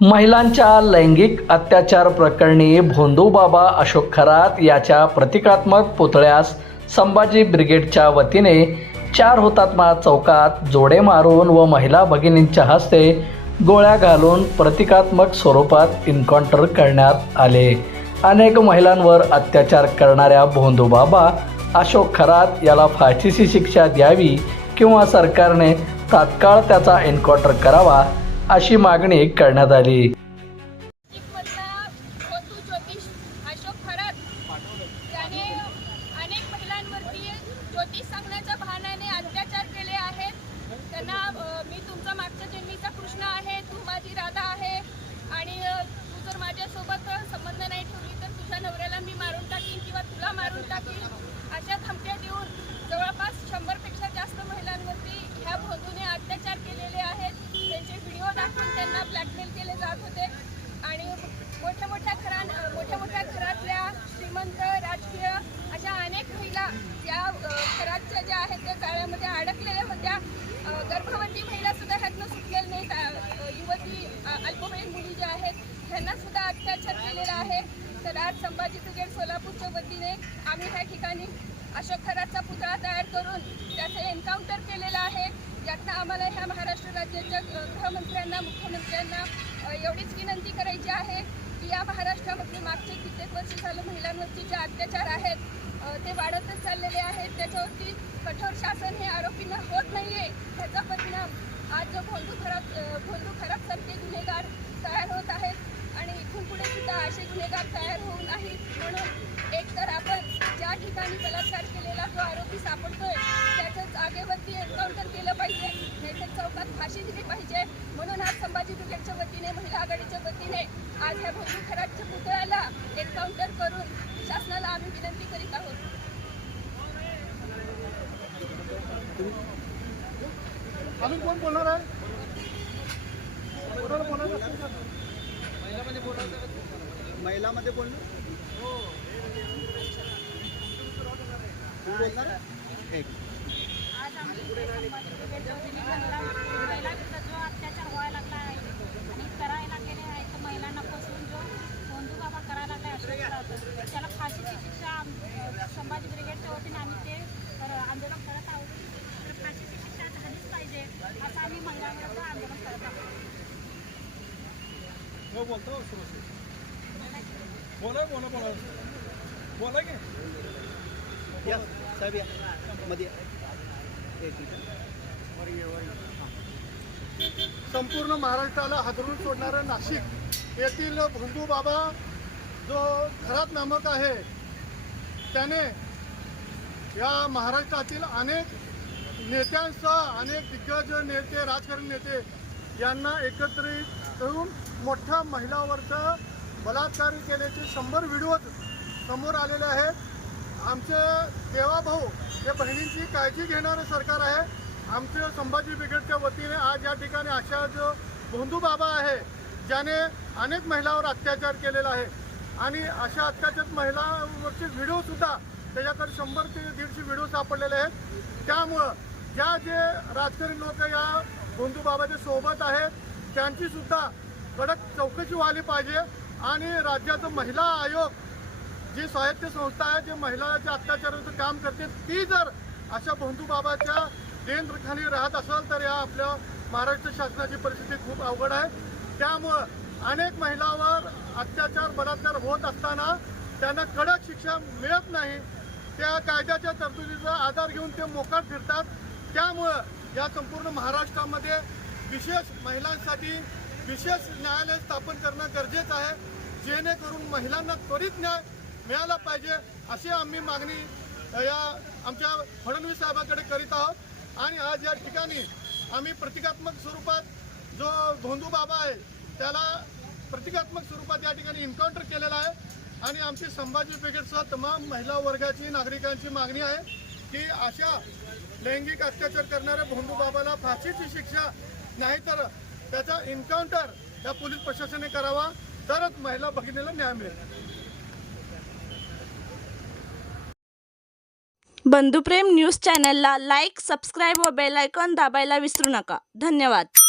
महिलांच्या लैंगिक अत्याचार प्रकरणी भोंदूबाबा अशोक खरात याच्या प्रतिकात्मक पुतळ्यास संभाजी ब्रिगेडच्या वतीने 4 हुतात्मा चौकात जोडे मारून व महिला भगिनींच्या हस्ते गोळ्या घालून प्रतिकात्मक स्वरूपात एन्काउंटर करण्यात आले। अनेक महिलांवर अत्याचार करणाऱ्या भोंदूबाबा अशोक खरात याला फाशीची शिक्षा द्यावी किंवा सरकारने तात्काळ त्याचा एन्काउंटर करावा अशी मागणी करण्यात आली। अशोक खरात त्याने अनेक महिलांवरती ज्योतिष सांगण्याच्या बहाण्याने अत्याचार केले आहेत। त्यांना मी तुमचा मागच्या जन्मीचा कृष्ण आहे, तू माझी राधा आहे आणि तू जर माझ्यासोबत संबंध नाही ठेवली तर तुझ्या नवऱ्याला मी मारून टाकीन किंवा तुला मारून टाकीन अशा धमक्या देऊन जवळपास 100 पेक्षा जास्त महिलांवरती ह्या भोंदूने अत्याचार केलेले आहेत। त्यांचे व्हिडिओ दाखवून त्यांना ब्लॅकमेल केले जात होते आणि मोठ्या घरातल्या श्रीमंत राजकीय अशा अनेक महिला या घराच्या ज्या आहेत त्या जाळ्यामध्ये अडकलेल्या होत्या। गर्भवती महिला सुद्धा ह्यातनं सुटलेल्या नाहीत। युवती अल्पवयीन मुली ज्या आहेत ह्यांना सुद्धा अत्याचार केलेला आहे। तर आज संभाजी ब्रिगेड सोलापूरच्या वतीने आम्ही ह्या ठिकाणी अशोक खरातचा पुतळा तयार करून त्याचं एन्काउंटर केलेलं आहे। यातनं आम्हाला ह्या महाराष्ट्र राज्याच्या गृहमंत्र्यांना मुख्यमंत्र्यांना एवढीच विनंती करायची आहे की या महाराष्ट्रामध्ये मागचे कित्येक वर्ष झालं महिलांवरती जे अत्याचार आहेत ते वाढतच चाललेले आहेत। त्याच्यावरती कठोर शासन हे आरोपींना होत नाही आहे। त्याचा परिणाम आज जो भोंदू खरात सारखे गुन्हेगार तयार होत आहेत आणि इथून पुढे सुद्धा असे गुन्हेगार तयार होऊ नाहीत। म्हणून एक तर आपण ज्या ठिकाणी बलात्कार केलेला जो आरोपी सापडतोय त्याच्या जागेवरती एन्काउंटर केलं पाहिजे, नाहीतर चौकात फाशी दिली पाहिजे। म्हणून आज संभाजी ब्रिगेडच्या वतीने महिला आघाडीच्या वतीने आज ह्या भोंदू खरातच्या पुतळ्याला एन्काउंटर करून शासनाला आम्ही विनंती करीत आहोत। अजून कोण बोलणार आहे? महिलामध्ये बोलणार आज आमच्या संभाजी ब्रिगेडच्या वतीने महिलांविरुद्ध जो अत्याचार व्हायला लागला आहे आणि करायला गेले आहे तर महिलांना फसवून जो भोंदूबाबा करायला लागला अशोक खरात त्याला फाशीची शिक्षा संभाजी ब्रिगेडच्या वतीने आम्ही ते आंदोलन करत आहोत। तर फाशीची शिक्षा झालीच पाहिजे असं आम्ही महिलांविरुद्ध आंदोलन करत आहोत। बोला की या साहेब या मध्ये संपूर्ण महाराष्ट्राला हादरून सोडणारं नाशिक येथील भोंदूबाबा जो खरात नामक आहे त्याने या महाराष्ट्रातील अनेक नेत्यांसह अनेक दिग्गज नेते राजकारणी नेते यांना एकत्रित करून मोठ्या महिलावरचं बलात्कार केल्याचे 100 व्हिडिओ समोर आलेले आहेत। आमचे देवाभाऊ या बहिणींची काळजी घेणारं सरकार आहे। आमचे संभाजी ब्रिगेडच्या वतीने आज या ठिकाणी अशा जो भोंदूबाबा आहे ज्याने अनेक महिलांवर अत्याचार केलेला आहे आणि अशा अत्याचार महिलांवरचे व्हिडिओसुद्धा त्याच्याकडे 100 ते 150 व्हिडिओ सापडलेले आहेत। त्यामुळं ज्या जे राजकारणी लोक या भोंदूबाबाच्या सोबत आहेत त्यांचीसुद्धा कडक चौकशी व्हायला पाहिजे आणि राज्याचं महिला आयोग जी स्वायत्त संस्था आहे जे महिलांच्या अत्याचाराचं काम करते ती जर अशा भोंदूबाबाच्या केंद्रखाली राहत असेल तर या आपल्या महाराष्ट्र शासनाची परिस्थिती खूप अवघड आहे। त्यामुळं अनेक महिलांवर अत्याचार बलात्कार होत असताना त्यांना कडक शिक्षा मिळत नाही। त्या कायद्याच्या तरतुदीचा आधार घेऊन ते मोकाट फिरतात। त्यामुळं या संपूर्ण महाराष्ट्रामध्ये विशेष महिलांसाठी विशेष न्यायालय स्थापन करणं गरजेचं आहे जेणेकरून महिलांना त्वरित न्याय मिळाला पाहिजे अशी आम्ही मागणी या आमच्या फडणवीस साहेबांकडे करीत आहोत। आणि आज या ठिकाणी आम्ही प्रतिकात्मक स्वरूपात जो भोंदूबाबा आहे त्याला प्रतिकात्मक स्वरूपात या ठिकाणी एन्काउंटर केलेला आहे आणि आमची संभाजी ब्रिगेडसह तमाम महिला वर्गाची नागरिकांची मागणी आहे की अशा लैंगिक अत्याचार करणाऱ्या भोंदूबाबाला फाशीची शिक्षा नाहीतर त्याचा एन्काउंटर या पोलीस प्रशासनाने करावा तरच महिला भगिनीला न्याय मिळेल। बंधुप्रेम न्यूज चॅनलला लाईक, सबस्क्राईब व बेल आयकॉन दाबायला विसरू नका। धन्यवाद।